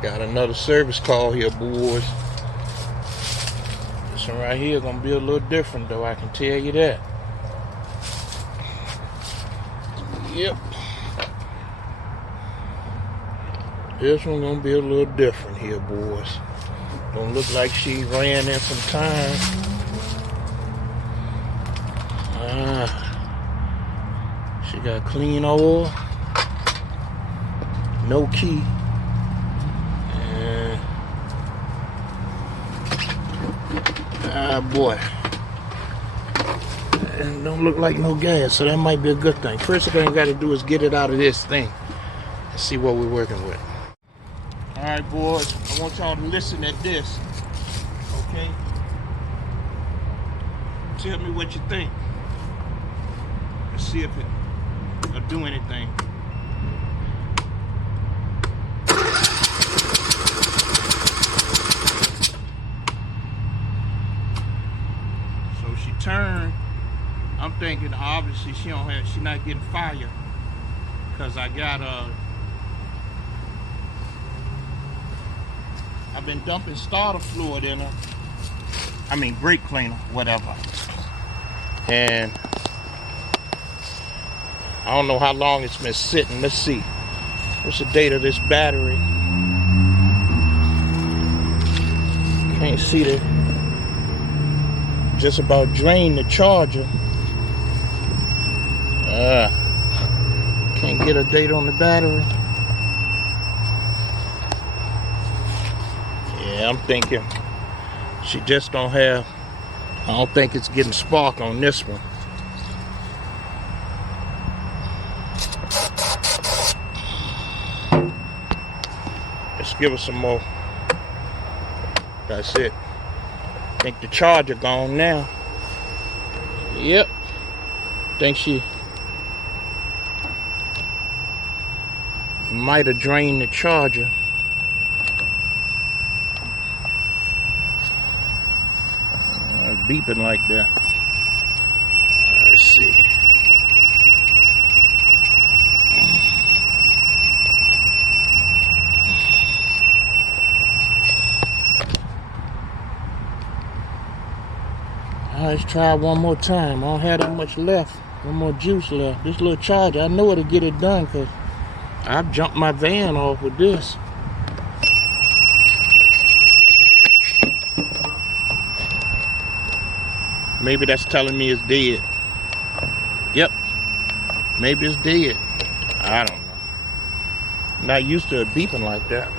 Got another service call here, boys. This one right here gonna be a little different though, I can tell you that. Yep. This one gonna be a little different here, boys. Don't look like she ran in some time. She got clean oil, no key, and boy, and don't look like no gas, so that might be a good thing. First thing I got to do is get it out of this thing and see what we're working with. All right, boys, I want y'all to listen at this, okay? Tell me what you think. Let's see if it'll do anything. So she turned. I'm thinking obviously she's not getting fire, because I got I've been dumping starter fluid in her. I mean brake cleaner, whatever. And I don't know how long it's been sitting. Let's see. What's the date of this battery? Can't see the. Just about drained the charger. Can't get a date on the battery. Yeah, I'm thinking she just don't have. I don't think it's getting spark on this one. Let's give her some more. That's it. I think the charger gone now. Yep. Think she might have drained the charger. Beeping like that. Let's see. Let's try one more time. I don't have that much left. One more juice left. This little charger, I know it'll get it done, because I've jumped my van off with this. Maybe that's telling me it's dead. Yep. Maybe it's dead. I don't know. I'm not used to it beeping like that.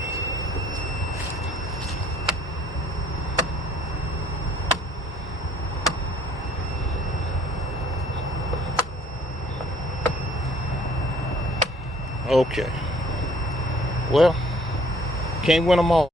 Okay. Well, can't win them all.